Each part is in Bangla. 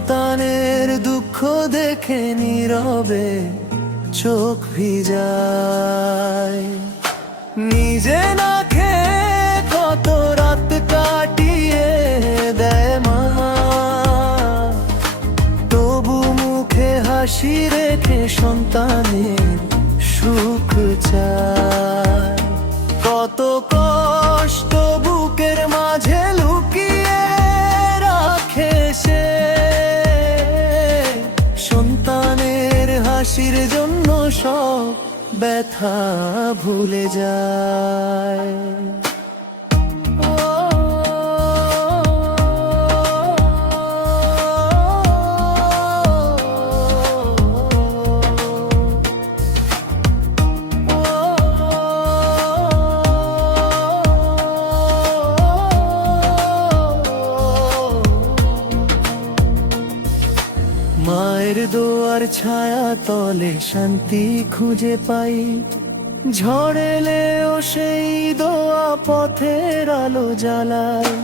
সন্তানের দুঃখ দেখে নীরবে চোখ ভিজায়। নিজে না খেয়ে কত রাত কাটিয়ে দেয় মা, তবু মুখে হাসি রেখে সন্তানের সুখ চায়। কত কষ্ট বুকের মাঝে লুকিয়ে রাখে সে, সন্তানের হাসির জন্য সব ব্যথা ভুলে যায়। মায়ের দোয়ার ছায়া তলে শান্তি খুঁজে পাই, ঝড় এলেও সেই দোয়া পথের আলো জ্বালায়।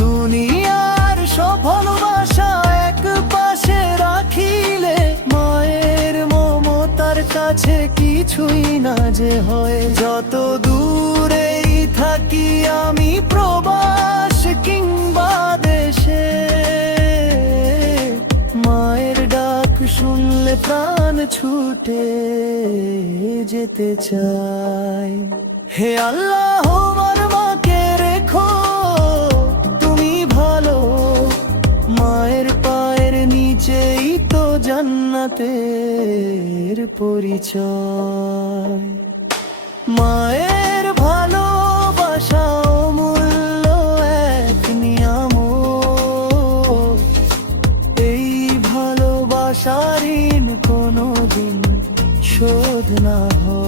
দুনিয়ার সব ভালোবাসা এক পাশে রাখিলে মায়ের মমতার কাছে কিছুই না যে হয়। যত দূরেই থাকি আমি প্রবাস কিংবা দেশে, মায়ের ডাক শুনলে প্রাণ ছুটে যেতে চাই। হে আল্লাহ আমার মাকে রেখো তুমি ভালো, মায়ের পায়ের নিচেই তো জান্নাতের পরিচয়। মায়ের ভালোবাসা অমূল্য এক নিয়ামত, এই ভালোবাসার ঋণ কোনোদিন শোধ না হয়।